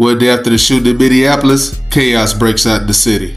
One day after the shooting in Minneapolis, chaos breaks out in the city.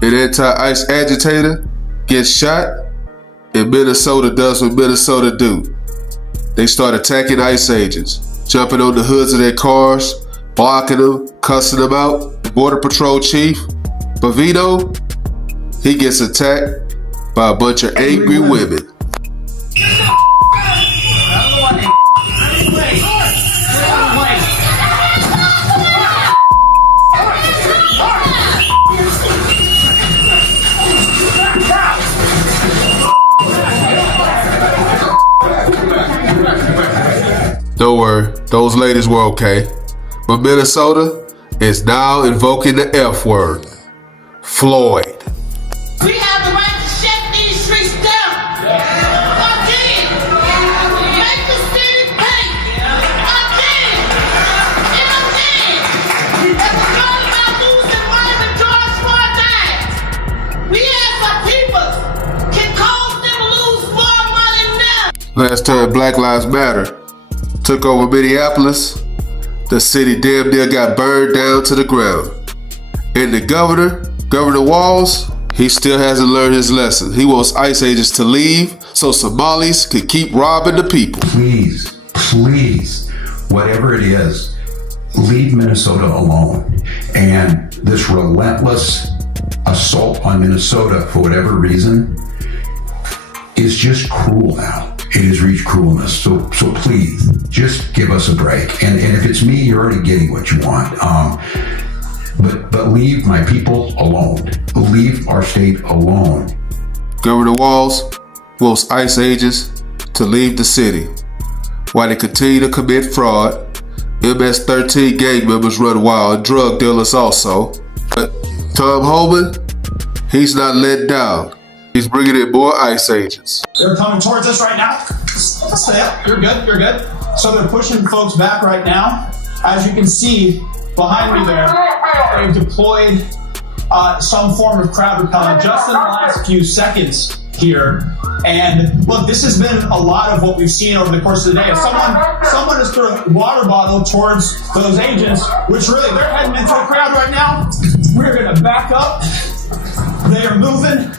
An anti-ICE agitator gets shot, and Minnesota does what Minnesota do. They start attacking ICE agents, jumping on the hoods of their cars, blocking them, cussing them out. The Border Patrol chief, Bavino, he gets attacked by a bunch of angry women. Don't worry, those ladies were okay. But Minnesota is now invoking the F word. Floyd. We have the right to shut these streets down. Again. Make the city pay. Again. And again. It's not about losing life and George Floyd died. We as the people can cause them to lose more money now. Last time Black Lives Matter took over Minneapolis, the city damn near got burned down to the ground. And the Governor Walz, he still hasn't learned his lesson. He wants ICE agents to leave so Somalis could keep robbing the people. Please, whatever it is, leave Minnesota alone. And this relentless assault on Minnesota, for whatever reason, is just cruel now. It has reached cruelness. So please, just give us a break. And if it's me, you're already getting what you want. But leave my people alone. Leave our state alone. Governor Walz wants ICE agents to leave the city while they continue to commit fraud. MS-13 gang members run wild, drug dealers also. But Tom Homan, he's not let down. He's bringing in more ICE agents. They're coming towards us right now. Stay up. You're good. So they're pushing folks back right now. As you can see behind me there, they've deployed some form of crowd repellent just in the last few seconds here. And look, this has been a lot of what we've seen over the course of the day. If someone has thrown a water bottle towards those agents, which really they're heading into the crowd right now. We're going to back up. They are moving,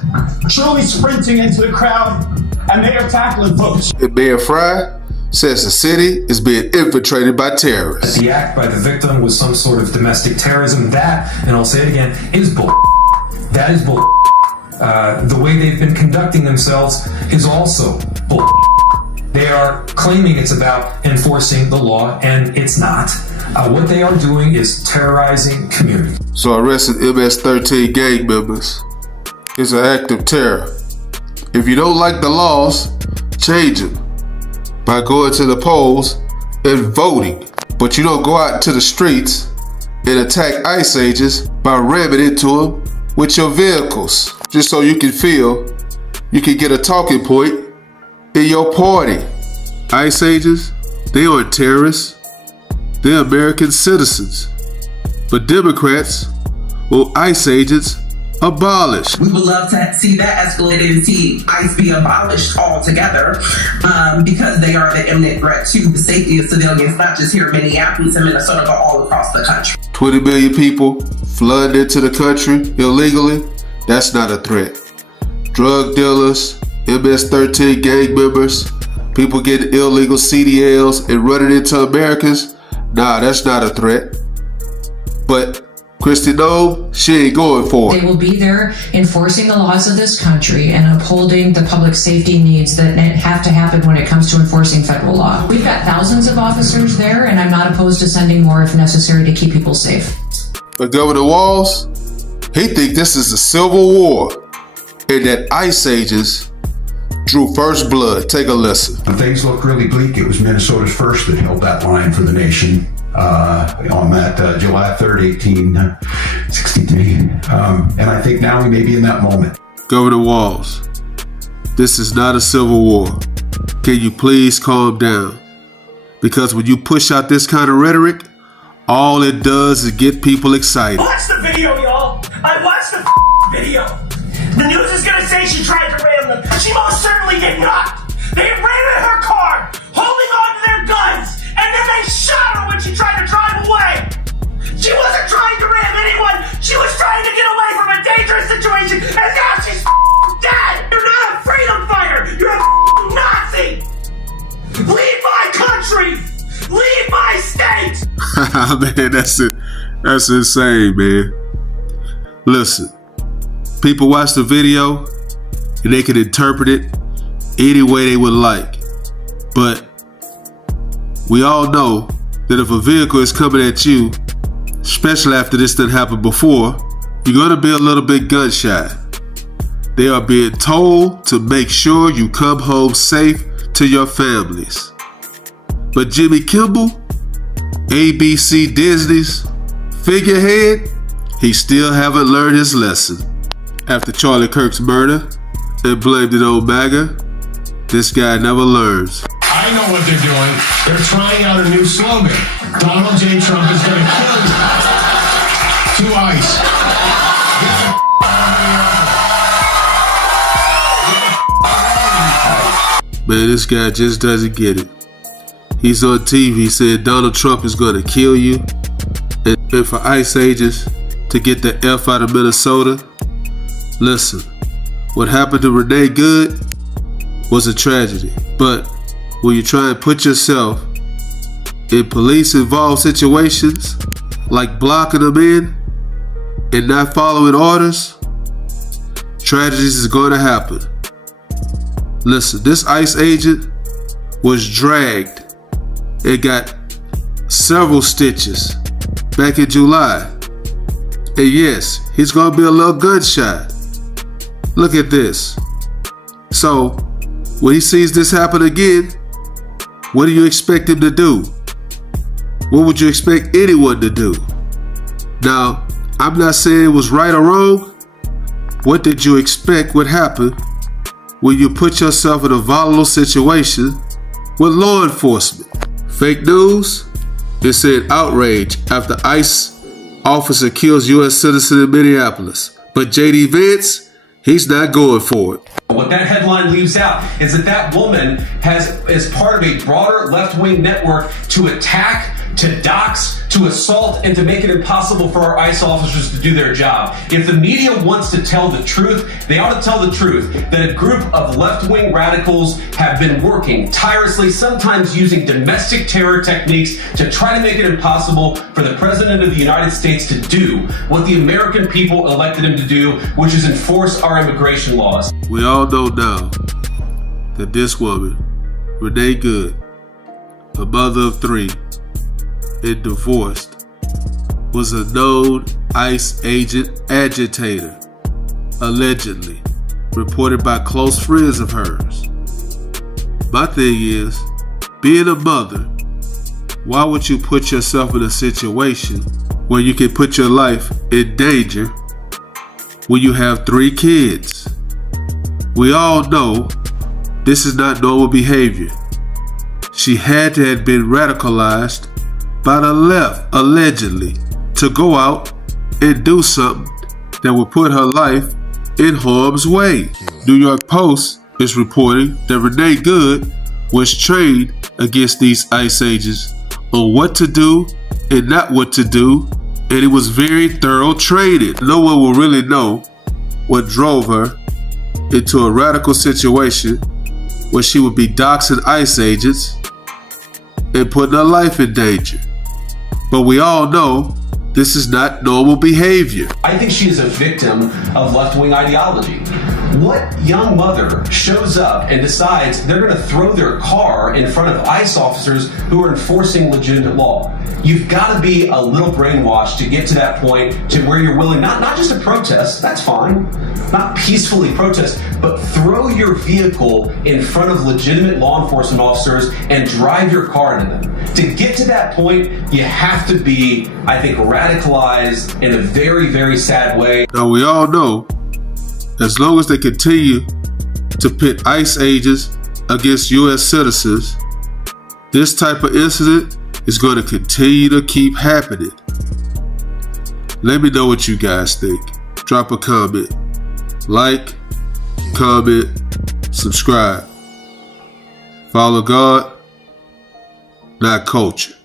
truly sprinting into the crowd, and they are tackling folks. Mayor Fry says the city is being infiltrated by terrorists. The act by the victim was some sort of domestic terrorism. That, and I'll say it again, is bull. That is bull. The way they've been conducting themselves is also bull. They are claiming it's about enforcing the law, and it's not. What they are doing is terrorizing communities. So arresting MS-13 gang members is an act of terror. If you don't like the laws, change them by going to the polls and voting. But you don't go out into the streets and attack ICE agents by ramming into them with your vehicles, just so you can feel you can get a talking point in your party. ICE agents, they aren't terrorists. They're American citizens. But Democrats want ICE agents abolished. We would love to see that escalated and see ICE be abolished altogether because they are the imminent threat to the safety of civilians, not just here in Minneapolis and Minnesota, but all across the country. 20 million people flooding into the country illegally, that's not a threat. Drug dealers, MS-13 gang members, people getting illegal CDLs and running into Americans, nah, that's not a threat. But Kristi Noem, she ain't going for it. They will be there enforcing the laws of this country and upholding the public safety needs that have to happen when it comes to enforcing federal law. We've got thousands of officers there, and I'm not opposed to sending more if necessary to keep people safe. But Governor Walz, he think this is a civil war and that ICE agents drew first blood. Take a listen. When things look really bleak, it was Minnesota's first that held that line for the nation. on that July 3rd, 1863. And I think now we may be in that moment. Governor Walz, this is not a civil war. Can you please calm down? Because when you push out this kind of rhetoric, all it does is get people excited. Watch the video, y'all. I watched the video. The news is gonna say she tried to ram them. She most certainly did not. They ran in her car, holding on to their guns, and then they shot her when she tried to drive away. She wasn't trying to ram anyone. She was trying to get away from a dangerous situation, and now she's dead. You're not a freedom fighter. You're a Nazi. Leave my country. Leave my state. Man, that's it. That's insane, man. Listen, people watch the video and they can interpret it any way they would like. But we all know that if a vehicle is coming at you, especially after this didn't happen before, you're going to be a little bit gun shy. They are being told to make sure you come home safe to your families. But Jimmy Kimmel, ABC Disney's figurehead, he still haven't learned his lesson. After Charlie Kirk's murder and blamed it on MAGA, this guy never learns. I know what they're doing. They're trying out a new slogan. Donald J. Trump is going to kill you. To ICE. Man, this guy just doesn't get it. He's on TV saying Donald Trump is going to kill you. And for ICE agents to get the F out of Minnesota. Listen, what happened to Renee Good was a tragedy. But when you try and put yourself in police-involved situations, like blocking them in and not following orders, tragedies is going to happen. Listen, this ICE agent was dragged and got several stitches back in July. And yes, he's going to be a little gun shy. Look at this. So, when he sees this happen again, what do you expect him to do? What would you expect anyone to do? Now, I'm not saying it was right or wrong. What did you expect would happen when you put yourself in a volatile situation with law enforcement? Fake news? It said outrage after ICE officer kills U.S. citizen in Minneapolis. But J.D. Vance, he's not going for it. What that headline leaves out is that that woman is part of a broader left-wing network to attack, to dox, to assault, and to make it impossible for our ICE officers to do their job. If the media wants to tell the truth, they ought to tell the truth that a group of left-wing radicals have been working tirelessly, sometimes using domestic terror techniques to try to make it impossible for the President of the United States to do what the American people elected him to do, which is enforce our immigration laws. We all know now that this woman, Renee Good, a mother of 3, and divorced, was a known ICE agent agitator, allegedly, reported by close friends of hers. My thing is, being a mother, why would you put yourself in a situation where you can put your life in danger when you have 3 kids? We all know this is not normal behavior. She had to have been radicalized by the left, allegedly, to go out and do something that would put her life in harm's way. New York Post is reporting that Renee Good was trained against these ICE agents on what to do and not what to do, and it was very thorough training. No one will really know what drove her into a radical situation where she would be doxing ICE agents and putting her life in danger. But we all know this is not normal behavior. I think she is a victim of left-wing ideology. What young mother shows up and decides they're going to throw their car in front of ICE officers who are enforcing legitimate law? You've got to be a little brainwashed to get to that point to where you're willing not just to protest, that's fine, not peacefully protest, but throw your vehicle in front of legitimate law enforcement officers and drive your car into them. To get to that point, you have to be, I think, radicalized in a very, very sad way. Now we all know, as long as they continue to pit ICE agents against U.S. citizens, this type of incident is going to continue to keep happening. Let me know what you guys think. Drop a comment. Like, comment, subscribe. Follow God, not culture.